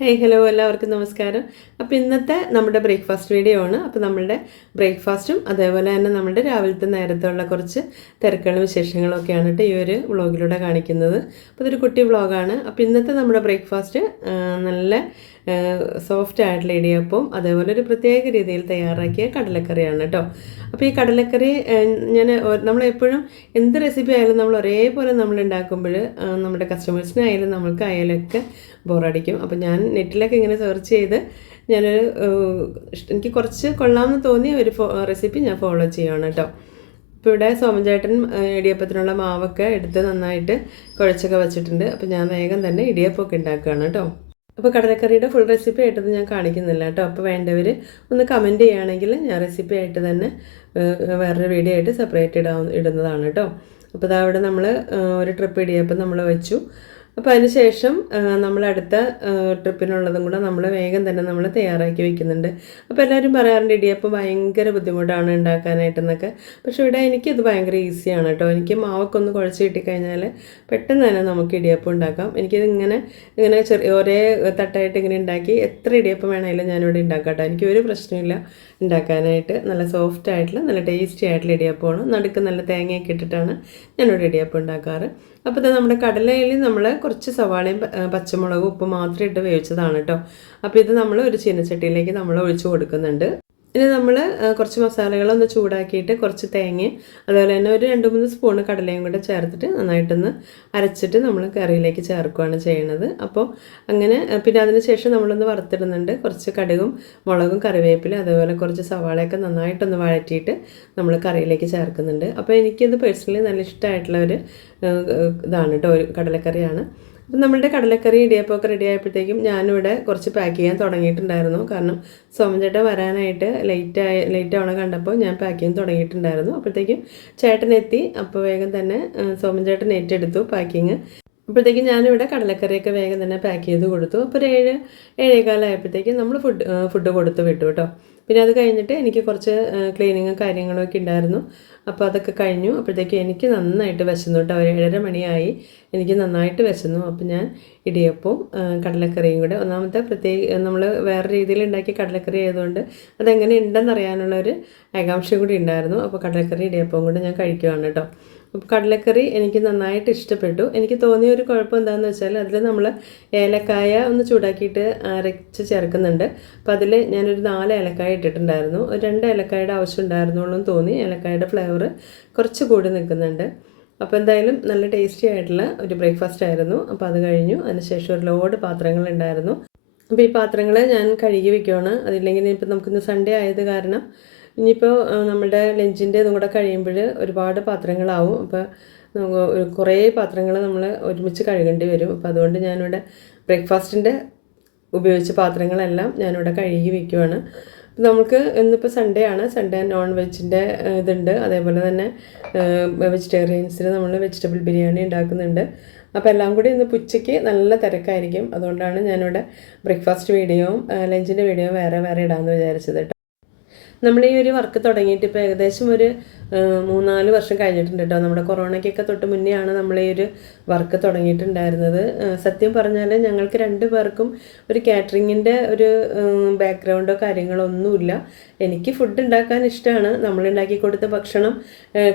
Hey hello എല്ലാവർക്കും നമസ്കാരം. അപ്പോൾ ഇന്നത്തെ നമ്മുടെ ബ്രേക്ക്ഫാസ്റ്റ് വീഡിയോ ആണ്. അപ്പോൾ നമ്മളുടെ ബ്രേക്ക്ഫാസ്റ്റും അതേപോലെ തന്നെ നമ്മുടെ രാവിലത്തെ നേരത്തുള്ള കുറച്ച് തിരക്കുകളും വിശേഷങ്ങളും ഒക്കെയാണ് കേട്ടോ ഈ ഒരു വ്ളോഗിലൂടെ കാണിക്കുന്നത്. അപ്പോൾ ഇതൊരു കുട്ടി വ്ളോഗാണ്. അപ്പോൾ ഇന്നത്തെ നമ്മുടെ ബ്രേക്ക്ഫാസ്റ്റ് നല്ല സോഫ്റ്റ് ആയിട്ടുള്ള ഇടിയപ്പം അതേപോലെ ഒരു പ്രത്യേക രീതിയിൽ തയ്യാറാക്കിയ കടലക്കറിയാണ് കേട്ടോ അപ്പോൾ ഈ കടലക്കറി ഞാൻ നമ്മളെപ്പോഴും എന്ത് റെസിപ്പി ആയാലും നമ്മൾ ഒരേപോലെ നമ്മൾ ഉണ്ടാക്കുമ്പോൾ നമ്മുടെ കസ്റ്റമേഴ്സിനായാലും നമ്മൾക്കായാലും ഒക്കെ ബോറടിക്കും. അപ്പോൾ ഞാൻ നെറ്റിലൊക്കെ ഇങ്ങനെ സെർച്ച് ചെയ്ത് ഞാനൊരു എനിക്ക് കുറച്ച് കൊള്ളാമെന്ന് തോന്നിയ ഒരു റെസിപ്പി ഞാൻ ഫോളോ ചെയ്യുകയാണ് കേട്ടോ. ഇപ്പോൾ ഇവിടെ സോമൻചേട്ടൻ ഇടിയപ്പത്തിനുള്ള മാവൊക്കെ എടുത്ത് നന്നായിട്ട് കുഴച്ചൊക്കെ വെച്ചിട്ടുണ്ട്. അപ്പോൾ ഞാൻ വേഗം തന്നെ ഇടിയപ്പമൊക്കെ ഉണ്ടാക്കുകയാണ് കേട്ടോ. അപ്പോൾ കടലക്കറിയുടെ ഫുൾ റെസിപ്പി ആയിട്ടത് ഞാൻ കാണിക്കുന്നില്ല കേട്ടോ. അപ്പോൾ വേണ്ടവർ ഒന്ന് കമന്റ് ചെയ്യുകയാണെങ്കിൽ ഞാൻ റെസിപ്പി ആയിട്ട് തന്നെ വേറൊരു വീഡിയോ ആയിട്ട് സെപ്പറേറ്റ് ഇടാ ഇടുന്നതാണ് കേട്ടോ. അപ്പോൾ അവിടെ നമ്മൾ ഒരു ട്രിപ്പ് ഇടിയപ്പം നമ്മൾ വെച്ചു. അപ്പോൾ അതിന് ശേഷം നമ്മൾ അടുത്ത ട്രിപ്പിനുള്ളതും കൂടെ നമ്മൾ വേഗം തന്നെ നമ്മൾ തയ്യാറാക്കി വെക്കുന്നുണ്ട്. അപ്പോൾ എല്ലാവരും പറയാറുണ്ട് ഇടിയപ്പം ഭയങ്കര ബുദ്ധിമുട്ടാണ് ഉണ്ടാക്കാനായിട്ടെന്നൊക്കെ. പക്ഷേ ഇവിടെ എനിക്കത് ഭയങ്കര ഈസിയാണ് കേട്ടോ. എനിക്ക് മാവൊക്കെ ഒന്ന് കുഴച്ച് കിട്ടിക്കഴിഞ്ഞാൽ പെട്ടെന്ന് തന്നെ നമുക്ക് ഇടിയപ്പം ഉണ്ടാക്കാം. എനിക്കിത് ഇങ്ങനെ ഇങ്ങനെ ചെറിയ ഒരേ തട്ടായിട്ട് ഇങ്ങനെ ഉണ്ടാക്കി എത്ര ഇടിയപ്പം വേണമെങ്കിലും ഞാനിവിടെ ഉണ്ടാക്കാം കേട്ടോ. എനിക്ക് ഒരു പ്രശ്നമില്ല ഉണ്ടാക്കാനായിട്ട് നല്ല സോഫ്റ്റ് ആയിട്ടുള്ള നല്ല ടേസ്റ്റി ആയിട്ടുള്ള ഇടിയപ്പമാണ്. നടുക്ക് നല്ല തേങ്ങയൊക്കെ ഇട്ടിട്ടാണ് ഞാനിവിടെ ഇടിയപ്പം ഉണ്ടാക്കാറ്. അപ്പോൾ ഇത് നമ്മുടെ കടലയിൽ നമ്മൾ കുറച്ച് സവാളയും പച്ചമുളകും ഉപ്പ് മാത്രം ഇട്ട് വേവിച്ചതാണ് കേട്ടോ അപ്പോൾ ഇത് നമ്മൾ ഒരു ചീനച്ചട്ടിയിലേക്ക് നമ്മൾ ഒഴിച്ചു കൊടുക്കുന്നുണ്ട്. ഇനി നമ്മൾ കുറച്ച് മസാലകളൊന്ന് ചൂടാക്കിയിട്ട് കുറച്ച് തേങ്ങ അതുപോലെ തന്നെ ഒരു രണ്ട് മൂന്ന് സ്പൂണ് കടലയും കൂടെ ചേർത്തിട്ട് നന്നായിട്ടൊന്ന് അരച്ചിട്ട് നമ്മൾ കറിയിലേക്ക് ചേർക്കുകയാണ് ചെയ്യുന്നത്. അപ്പോൾ അങ്ങനെ പിന്നെ അതിന് ശേഷം നമ്മളൊന്ന് വറുത്തിടുന്നുണ്ട്. കുറച്ച് കടുകും മുളകും കറിവേപ്പില അതുപോലെ കുറച്ച് സവാളയൊക്കെ നന്നായിട്ടൊന്ന് വഴറ്റിയിട്ട് നമ്മൾ കറിയിലേക്ക് ചേർക്കുന്നുണ്ട്. അപ്പോൾ എനിക്കിത് പേഴ്സണലി നല്ല ഇഷ്ടമായിട്ടുള്ള ഒരു ഇതാണ് കേട്ടോ ഒരു കടലക്കറിയാണ്. അപ്പം നമ്മളുടെ കടലക്കറി ഇടിയപ്പമൊക്കെ റെഡി ആയപ്പോഴത്തേക്കും ഞാനിവിടെ കുറച്ച് പാക്ക് ചെയ്യാൻ തുടങ്ങിയിട്ടുണ്ടായിരുന്നു. കാരണം സോമൻ വരാനായിട്ട് ലേറ്റ് ആയ ലേറ്റ് ആവണം കണ്ടപ്പോൾ ഞാൻ പാക്ക് ചെയ്യാൻ തുടങ്ങിയിട്ടുണ്ടായിരുന്നു. അപ്പോഴത്തേക്കും ചേട്ടനെത്തി. അപ്പോൾ വേഗം തന്നെ സോമൻ ചേട്ടൻ ഏറ്റെടുത്തു പാക്കിങ് അപ്പോഴത്തേക്കും ഞാനിവിടെ കടലക്കറിയൊക്കെ വേഗം തന്നെ പാക്ക് ചെയ്ത് കൊടുത്തു. അപ്പോൾ ഒരു ഏഴ് ഏഴേകാലമായപ്പോഴത്തേക്കും നമ്മൾ ഫുഡ് ഫുഡ് കൊടുത്ത് വിട്ടു കേട്ടോ. പിന്നെ അത് കഴിഞ്ഞിട്ട് എനിക്ക് കുറച്ച് ക്ലീനിങ്ങും കാര്യങ്ങളൊക്കെ ഉണ്ടായിരുന്നു. അപ്പോൾ അതൊക്കെ കഴിഞ്ഞു. അപ്പോഴത്തേക്കും എനിക്ക് നന്നായിട്ട് വിശന്നു കേട്ടോ. ഒരു ഏഴര മണിയായി എനിക്ക് നന്നായിട്ട് വിശന്നു. അപ്പോൾ ഞാൻ ഇടിയപ്പവും കടലക്കറിയും കൂടെ. ഒന്നാമത്തെ പ്രത്യേക നമ്മൾ വേറെ രീതിയിൽ ഉണ്ടാക്കിയ കടലക്കറി ആയതുകൊണ്ട് അതെങ്ങനെ ഉണ്ടെന്നറിയാനുള്ള ഒരു ആകാംക്ഷയും കൂടി ഉണ്ടായിരുന്നു. അപ്പോൾ കടലക്കറി ഇടിയപ്പവും കൂടെ ഞാൻ കഴിക്കുവാണ് കേട്ടോ. കടലക്കറി എനിക്ക് നന്നായിട്ട് ഇഷ്ടപ്പെട്ടു. എനിക്ക് തോന്നിയ ഒരു കുഴപ്പം എന്താണെന്ന് വെച്ചാൽ അതിൽ നമ്മൾ ഏലക്കായ ഒന്ന് ചൂടാക്കിയിട്ട് അരച്ച് ചേർക്കുന്നുണ്ട്. അപ്പോൾ അതിൽ ഞാനൊരു നാല് ഏലക്കായ ഇട്ടിട്ടുണ്ടായിരുന്നു. ഒരു രണ്ട് ഏലക്കായുടെ ആവശ്യം ഉണ്ടായിരുന്നുള്ളൂ എന്ന് തോന്നി. ഏലക്കായുടെ ഫ്ലേവർ കുറച്ച് കൂടി നിൽക്കുന്നുണ്ട്. അപ്പോൾ എന്തായാലും നല്ല ടേസ്റ്റി ആയിട്ടുള്ള ഒരു ബ്രേക്ക്ഫാസ്റ്റ് ആയിരുന്നു. അപ്പോൾ അത് കഴിഞ്ഞു. അതിനുശേഷം ഒരു ലോഡ് പാത്രങ്ങൾ ഉണ്ടായിരുന്നു. അപ്പോൾ ഈ പാത്രങ്ങൾ ഞാൻ കഴുകി വെക്കുകയാണ് അതില്ലെങ്കിൽ ഇപ്പം നമുക്കിന്ന് സൺഡേ ആയത് കാരണം ഇനിയിപ്പോൾ നമ്മുടെ ലഞ്ചിന്റെ ഇതും കൂടെ കഴിയുമ്പോൾ ഒരുപാട് പാത്രങ്ങളാവും. അപ്പോൾ കുറേ പാത്രങ്ങൾ നമ്മൾ ഒരുമിച്ച് കഴുകേണ്ടി വരും. അപ്പോൾ അതുകൊണ്ട് ഞാനിവിടെ ബ്രേക്ക്ഫാസ്റ്റിന്റെ ഉപയോഗിച്ച പാത്രങ്ങളെല്ലാം ഞാനിവിടെ കഴുകി വെക്കുവാണ്. നമുക്ക് ഇന്നിപ്പോൾ സൺഡേ ആണ്. സൺഡേ നോൺ വെജിന്റെ ഇതുണ്ട്. അതേപോലെ തന്നെ വെജിറ്റേറിയൻസിന് നമ്മൾ വെജിറ്റബിൾ ബിരിയാണി ഉണ്ടാക്കുന്നുണ്ട്. അപ്പോൾ എല്ലാം കൂടി ഇന്ന് ഉച്ചയ്ക്ക് നല്ല തിരക്കായിരിക്കും. അതുകൊണ്ടാണ് ഞാനിവിടെ ബ്രേക്ക്ഫാസ്റ്റ് വീഡിയോയും ലഞ്ചിന്റെ വീഡിയോയും വേറെ വേറെ ഇടാമെന്ന് വിചാരിച്ചത് നമ്മൾ ഈ ഒരു വർക്ക് തുടങ്ങിയിട്ട് ഇപ്പോൾ ഏകദേശം ഒരു മൂന്നാൽ വർഷം കഴിഞ്ഞിട്ടുണ്ട് കേട്ടോ നമ്മുടെ കൊറോണയ്ക്കൊക്കെ തൊട്ട് മുന്നെയാണ് നമ്മൾ ഈ ഒരു വർക്ക് തുടങ്ങിയിട്ടുണ്ടായിരുന്നത്. സത്യം പറഞ്ഞാൽ ഞങ്ങൾക്ക് രണ്ട് പേർക്കും ഒരു കാറ്ററിങ്ങിന്റെ ഒരു ബാക്ക്ഗ്രൗണ്ടോ കാര്യങ്ങളോ ഒന്നുമില്ല. എനിക്ക് ഫുഡ് ഉണ്ടാക്കാൻ ഇഷ്ടമാണ്. നമ്മൾ ഉണ്ടാക്കി കൊടുത്ത ഭക്ഷണം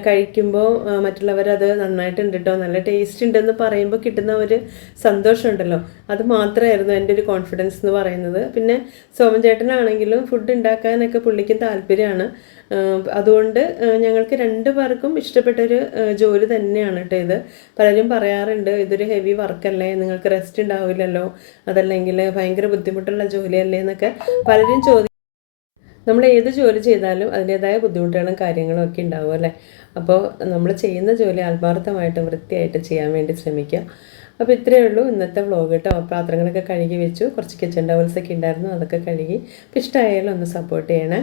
കഴിക്കുമ്പോൾ മറ്റുള്ളവരത് നന്നായിട്ടുണ്ട് കേട്ടോ നല്ല ടേസ്റ്റ് ഉണ്ടെന്ന് പറയുമ്പോൾ കിട്ടുന്ന ഒരു സന്തോഷമുണ്ടല്ലോ. അത് മാത്രമായിരുന്നു എന്റെ ഒരു കോൺഫിഡൻസ് എന്ന് പറയുന്നത്. പിന്നെ സോമൻ ചേട്ടനാണെങ്കിലും ഫുഡ് ഉണ്ടാക്കാനൊക്കെ പുള്ളിക്ക് താല്പര്യമാണ്. അതുകൊണ്ട് ഞങ്ങൾക്ക് രണ്ട് പേർക്കും ഇഷ്ടപ്പെട്ടൊരു ജോലി തന്നെയാണ് കേട്ടോ ഇത്. പലരും പറയാറുണ്ട് ഇതൊരു ഹെവി വർക്കല്ലേ നിങ്ങൾക്ക് റെസ്റ്റ് ഉണ്ടാവില്ലല്ലോ അതല്ലെങ്കിൽ ഭയങ്കര ബുദ്ധിമുട്ടുള്ള ജോലിയല്ലേ എന്നൊക്കെ പലരും ചോദിക്കും നമ്മൾ ഏത് ജോലി ചെയ്താലും അതിന്റേതായ ബുദ്ധിമുട്ടുകളും കാര്യങ്ങളും ഒക്കെ ഉണ്ടാവും അല്ലേ? അപ്പോൾ നമ്മൾ ചെയ്യുന്ന ജോലി ആത്മാർത്ഥമായിട്ട് വൃത്തിയായിട്ട് ചെയ്യാൻ വേണ്ടി ശ്രമിക്കുക അപ്പോൾ ഇത്രയേ ഉള്ളൂ ഇന്നത്തെ വ്ളോഗ് കേട്ടോ പാത്രങ്ങളൊക്കെ കഴുകി വെച്ചു കുറച്ച് കിച്ചൺ ടവൽസൊക്കെ ഉണ്ടായിരുന്നു അതൊക്കെ കഴുകി. അപ്പോൾ ഇഷ്ടമായാലും ഒന്ന് സപ്പോർട്ട് ചെയ്യണേ.